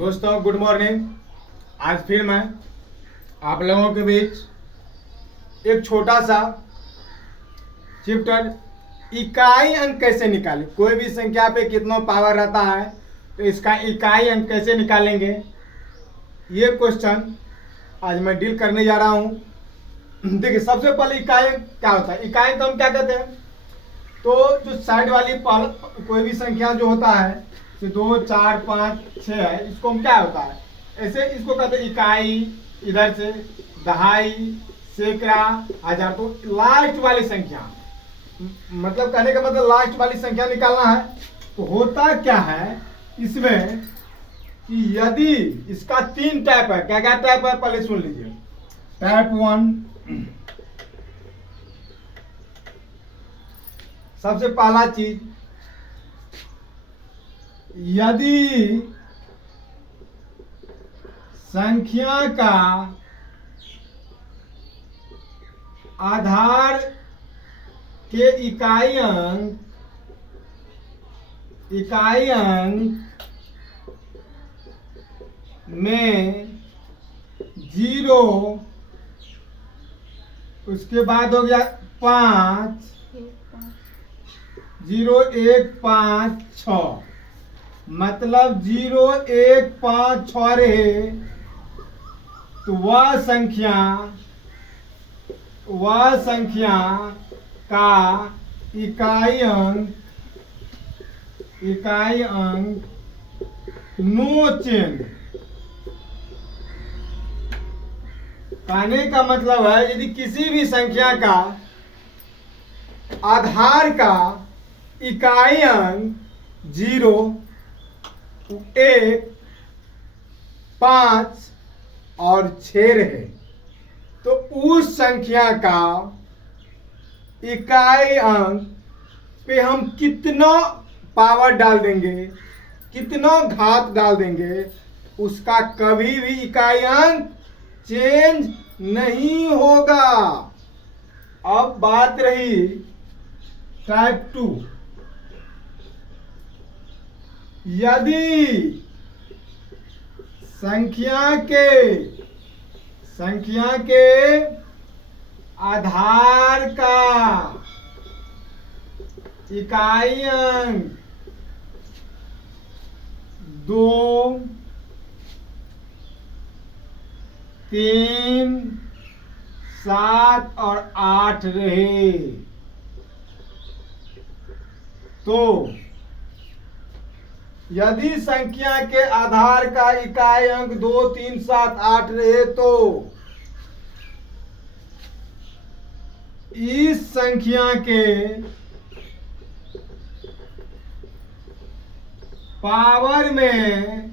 दोस्तों good morning. आज फिर मैं आप लोगों के बीच एक छोटा सा चैप्टर इकाई अंक कैसे निकालें। कोई भी संख्या पे कितना पावर रहता है तो इसका इकाई अंक कैसे निकालेंगे, ये क्वेश्चन आज मैं डील करने जा रहा हूँ। देखिए, सबसे पहले इकाई अंक क्या होता है। इकाई अंक हम क्या कहते हैं, तो जो साइड वाली कोई भी संख्या जो होता है, 2 4 5 6 है, इसको हम क्या होता है ऐसे इसको कहते हैं इकाई। इधर से दहाई, सैकड़ा, हजार, तो लास्ट वाली संख्या, मतलब कहने का मतलब लास्ट वाली संख्या निकालना है। तो होता क्या है इसमें कि यदि इसका 3 टाइप है। क्या क्या टाइप है पहले सुन लीजिए। टाइप 1, सबसे पहला चीज, यदि संख्या का आधार के इकाई अंक में 0, उसके बाद हो गया 5, 0 1 5 6, मतलब 0 1 5 6 रहे तो वह संख्या का इकाई अंक नो चेंज। कहने का मतलब है यदि किसी भी संख्या का आधार का इकाई अंक 0 1 5 और 6 रहे तो उस संख्या का इकाई अंक पे हम कितना पावर डाल देंगे, कितना घात डाल देंगे, उसका कभी भी इकाई अंक चेंज नहीं होगा। अब बात रही टाइप 2। यदि संख्या के आधार का इकाई अंक 2 3 7 और 8 रहे तो यदि संख्या के आधार का इकाई अंक 2 3 7 8 रहे तो इस संख्या के पावर में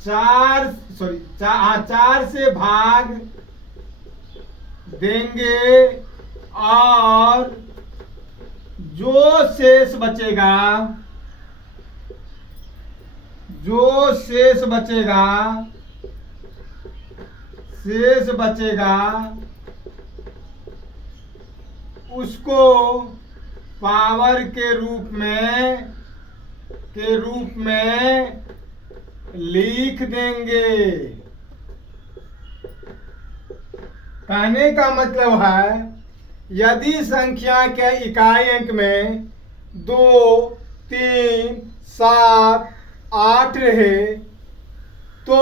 4 से भाग देंगे और जो शेष बचेगा उसको पावर के रूप में लिख देंगे। कहने का मतलब है यदि संख्या के इकाई अंक में 2 3 7 8 रहे तो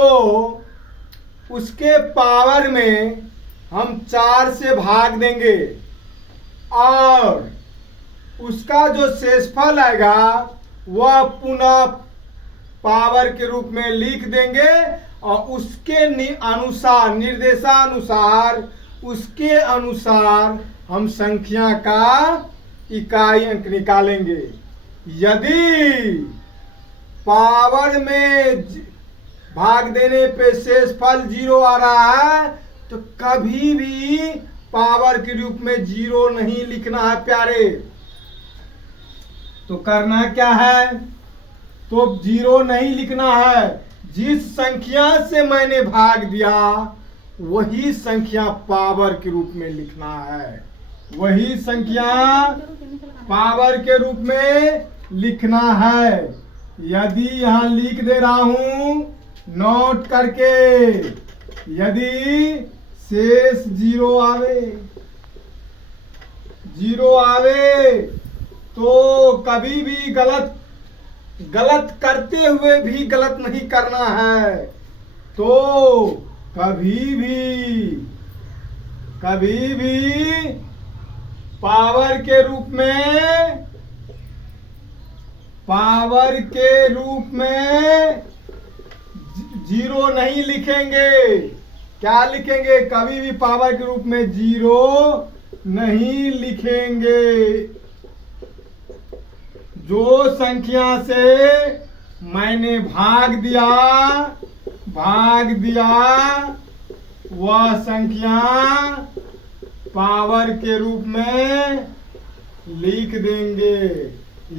उसके पावर में हम 4 से भाग देंगे और उसका जो शेषफल आएगा वह पुनः पावर के रूप में लिख देंगे और उसके निर्देशानुसार उसके अनुसार हम संख्या का इकाई अंक निकालेंगे। यदि पावर में भाग देने पे शेषफल 0 आ रहा है तो कभी भी पावर के रूप में 0 नहीं लिखना है प्यारे। तो करना क्या है, तो 0 नहीं लिखना है। जिस संख्या से मैंने भाग दिया वही संख्या पावर के रूप में लिखना है, वही संख्या पावर के रूप में लिखना है। यदि यहां लिख दे रहा हूं नोट करके यदि शेष जीरो आवे तो कभी भी गलत करते हुए भी गलत नहीं करना है। तो कभी भी पावर के रूप में जीरो नहीं लिखेंगे। क्या लिखेंगे? कभी भी पावर के रूप में जीरो नहीं लिखेंगे। जो संख्या से मैंने भाग दिया वह संख्या पावर के रूप में लिख देंगे,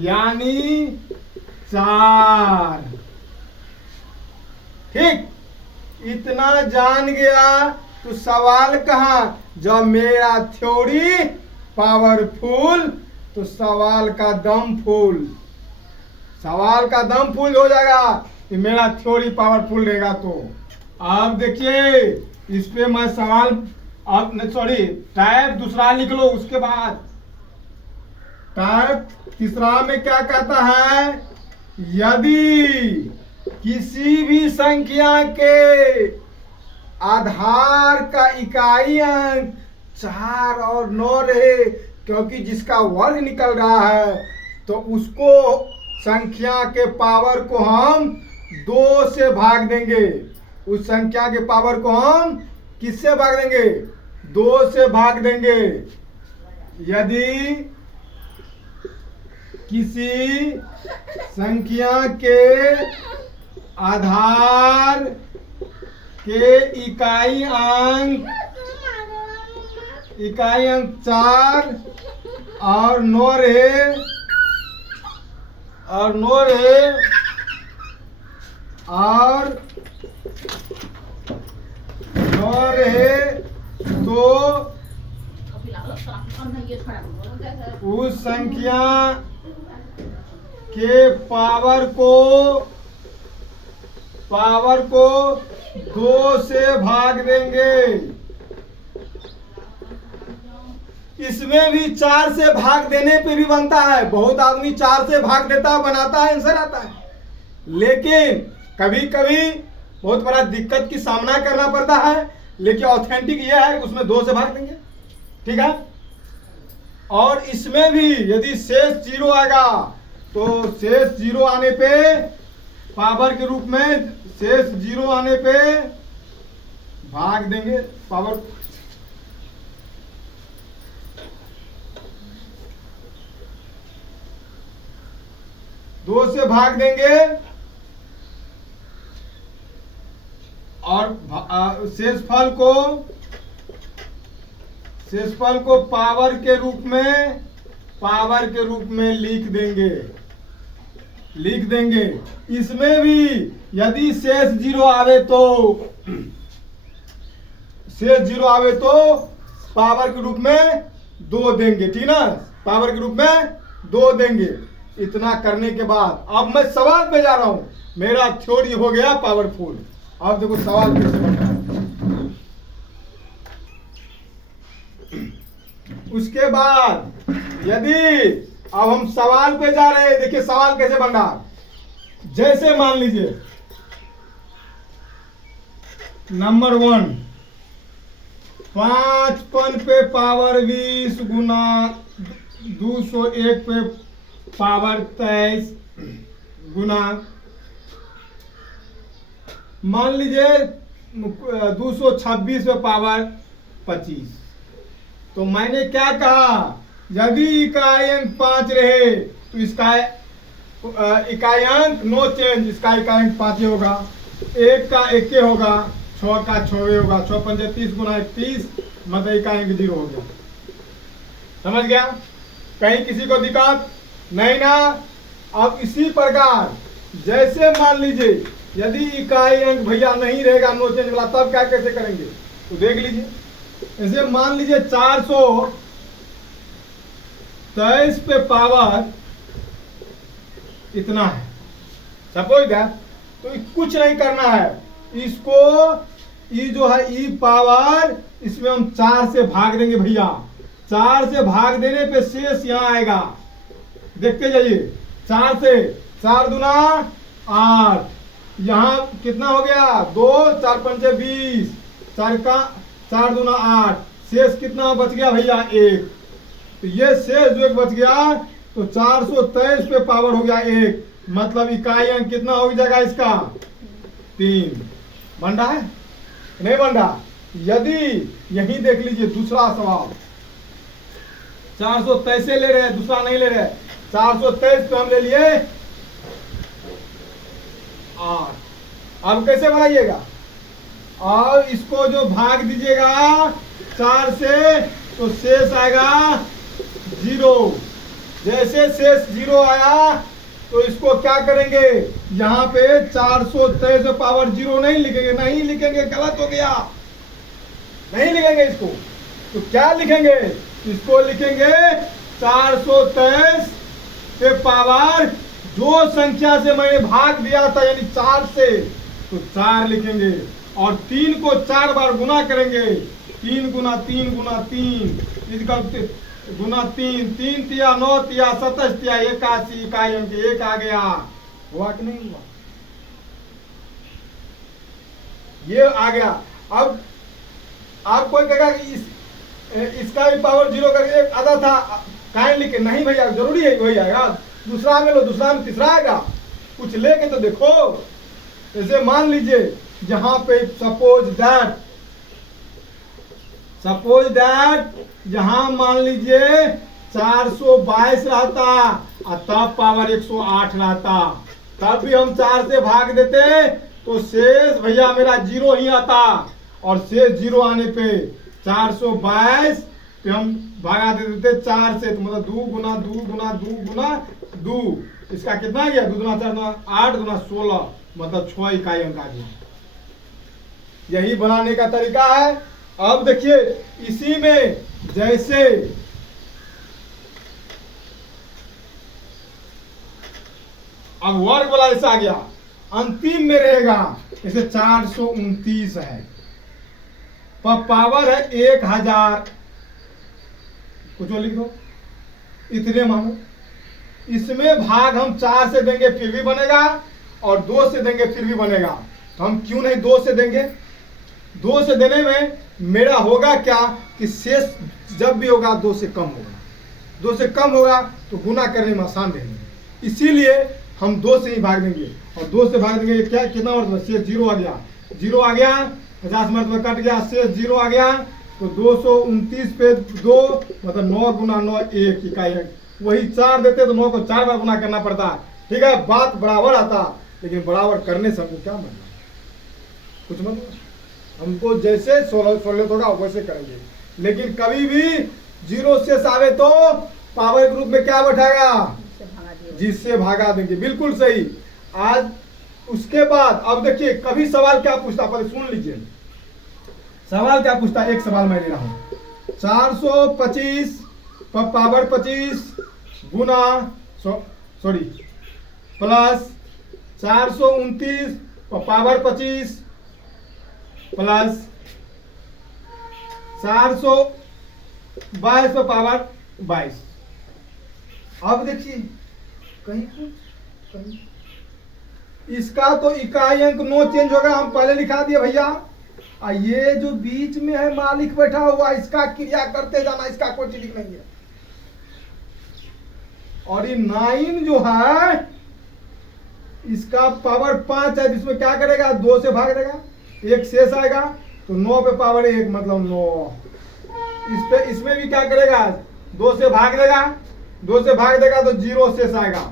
यानी 4। ठीक, इतना जान गया तो सवाल कहाँ? जब मेरा थ्योरी पावरफुल तो सवाल का दम फुल हो जाएगा कि मेरा थ्योरी पावरफुल रहेगा। तो अब देखिए, इस पे मैं सवाल टाइप दूसरा लिख लो। उसके बाद टाइप तीसरा में क्या कहता है? यदि किसी भी संख्या के आधार का इकाई अंक 4 और 9 रहे, क्योंकि जिसका वर्ग निकल रहा है तो उसको संख्या के पावर को हम 2 से भाग देंगे। उस संख्या के पावर को हम किससे भाग देंगे? 2 से भाग देंगे। यदि किसी संख्या के आधार के इकाई अंक 4 और 9 रहे तो उस संख्या के पावर को 2 से भाग देंगे। इसमें भी 4 से भाग देने पे भी बनता है। बहुत आदमी 4 से भाग देता है, बनाता है, आंसर आता है। लेकिन कभी कभी बहुत बड़ा दिक्कत की सामना करना पड़ता है, लेकिन ऑथेंटिक यह है उसमें 2 से भाग देंगे। ठीक है। और इसमें भी यदि शेष 0 आएगा तो शेष 0 आने पे पावर के रूप में शेष 0 आने पे भाग देंगे। पावर 2 से भाग देंगे और शेष फल को पावर के रूप में लिख देंगे। इसमें भी यदि शेष 0 आवे तो पावर के रूप में 2 देंगे। ठीक ना, पावर के रूप में 2 देंगे। इतना करने के बाद अब मैं सवाल पे जा रहा हूं। मेरा थ्योरी हो गया पावरफुल। अब देखो सवाल कैसे बनता है। उसके बाद यदि अब हम सवाल पे जा रहे हैं, देखिए सवाल कैसे बन रहा। जैसे मान लीजिए नंबर 1, 55 पे पावर 20 गुना 201 पे पावर 23 गुना, मान लीजिए 226 पे पावर 25। तो मैंने क्या कहा? यदि इकाई अंक 5 रहे तो इसका इकाई अंक नो चेंज, इसका इकाई अंक 5 होगा। 1 का 1 होगा, 6 का 6 होगा। 6 पंजे 30 गुना 30, मतलब इकाई अंक 0 हो गया। समझ गया? कहीं किसी को दिक्कत नहीं ना? अब इसी प्रकार जैसे मान लीजिए यदि इकाई अंक भैया नहीं रहेगा नो चेंज वाला, तब क्या कैसे करेंगे तो देख लीजिए। ऐसे मान लीजिए 423 पे पावर इतना है, सपोज दैट तो कुछ नहीं करना है, इसको ई जो है ई पावर इसमें हम 4 से भाग देंगे भैया। 4 से भाग देने पे शेष यहाँ आएगा, देखते जाइए। 4 से 4 दूना 8, यहाँ कितना हो गया 2, 4 पंचे 20, 4 दूना 8, शेष कितना बच गया भैया 1। तो ये शेष जो एक बच गया तो 423 पे पावर हो गया 1, मतलब इकाई अंक कितना हो जाएगा इसका 3। बन रहा है नहीं बन रहा? यदि यही देख लीजिए दूसरा सवाल, 423 ले रहे हैं, दूसरा नहीं ले रहे, 423 पे हम ले लिए 8। अब कैसे बनाइएगा? और इसको जो भाग दीजिएगा 4 से तो शेष आएगा 0। जैसे शेष 0 आया तो इसको क्या करेंगे, यहाँ पे 423 पावर 0 नहीं लिखेंगे, नहीं लिखेंगे, गलत हो गया, नहीं लिखेंगे इसको। तो क्या लिखेंगे? इसको लिखेंगे 423 पे पावर जो संख्या से मैंने भाग दिया था यानी 4 से, तो 4 लिखेंगे और 3 को 4 बार गुना करेंगे। 3 गुना 3 गुना 3 गुना 3, 3 तिया 9 तिया 27 तिया 81 इकाई अंक 1 आ गया। हुआ कि नहीं हुआ? ये आ गया। अब आप कोई कहेगा कि इसका भी पावर 0 करके एक आधा था, काहे लिखे? नहीं भैया, जरूरी है वही आएगा। दूसरा में लो, दूसरा में तीसरा आएगा, कुछ लेके तो देखो। जैसे मान लीजिए जहां पे सपोज दैट यहां मान लीजिए 422 रहता और तब पावर 108 रहता, तब भी हम 4 से भाग देते तो शेष भैया मेरा 0 ही आता, और शेष 0 आने पे 422 पे हम भागा दे देते 4 से, तो मतलब 2 गुना 2 गुना 2 गुना 2, इसका कितना गया 2 गुना 4 गुना 8 गुना 16, मतलब 6 इकाई अंक आ गया। यही बनाने का तरीका है। अब देखिए इसी में जैसे अब वर्ग वाला ऐसा आ गया, अंतिम में रहेगा जैसे 429 है, पर पावर है 1000, कुछ और लिख दो, इतने मानो। इसमें भाग हम 4 से देंगे फिर भी बनेगा और 2 से देंगे फिर भी बनेगा, तो हम क्यों नहीं 2 से देंगे? 2 से देने में मेरा होगा क्या कि शेष जब भी होगा 2 से कम होगा, 2 से कम होगा तो गुना करने में आसान रहेंगे, इसीलिए हम 2 से ही भाग देंगे। और 2 से भाग देंगे क्या कितना मतलब शेष 0 आ गया, 0 आ गया, 50 मतलब कट गया, शेष 0 आ गया, तो 229 पे 2 मतलब 9 गुना 9 1 इकाई है। वही 4 देते तो 9 को 4 बार गुना करना पड़ता, ठीक है, बात बराबर आता, लेकिन बराबर करने से हमको क्या मतलब, कुछ मतलब हमको जैसे 16 होगा वैसे करेंगे, लेकिन कभी भी 0 शेष आवे तो पावर ग्रुप में क्या बैठाएगा, जिससे भागा देंगे। बिल्कुल सही। आज उसके बाद अब देखिए कभी सवाल क्या पूछता, पहले सुन लीजिए सवाल क्या पूछता। एक सवाल मैं ले रहा हूं, 425 पर पावर 25 गुना सॉरी प्लस 429 पर पावर 25 प्लस 422 पर पावर 22। अब देखिए कहीं इसका तो इकाई अंक नो चेंज होगा, हम पहले लिखा दिए भैया। ये जो बीच में है मालिक बैठा हुआ, इसका क्रिया करते जाना, इसका कोई ठीक नहीं है। और ये 9 जो है इसका पावर 5 है, जिसमें क्या करेगा 2 से भाग देगा, 1 शेष आएगा, तो 9 पे पावर 1 मतलब 9। इसमें भी क्या करेगा 2 से भाग देगा, 2 से भाग देगा तो 0 शेष आएगा।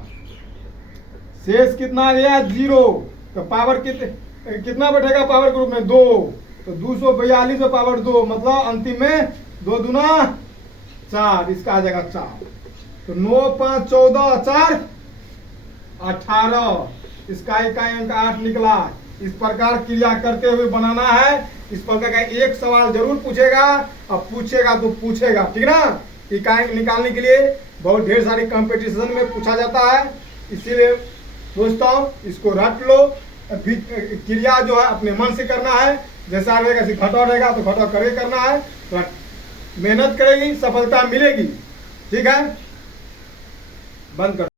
शेष कितना आ गया 0, तो पावर कितना बैठेगा पावर ग्रुप में 2, तो 242 में पावर 2 मतलब अंतिम में 2 दूना 4, इसका आ जाएगा 4। तो 9 5 14 4 18, इसका इकाई अंक 8 निकला। इस प्रकार क्रिया करते हुए बनाना है। इस प्रकार का एक सवाल जरूर पूछेगा, और पूछेगा तो पूछेगा, ठीक ना। इकाई निकालने के लिए बहुत ढेर सारी कंपटीशन में पूछा जाता है, इसीलिए दोस्तों इसको रट लो क्रिया जो है अपने मन से करना है। जैसा रहेगा घटाव रहेगा तो घटाव करके करना है। तो मेहनत करेगी, सफलता मिलेगी। ठीक है, बंद कर।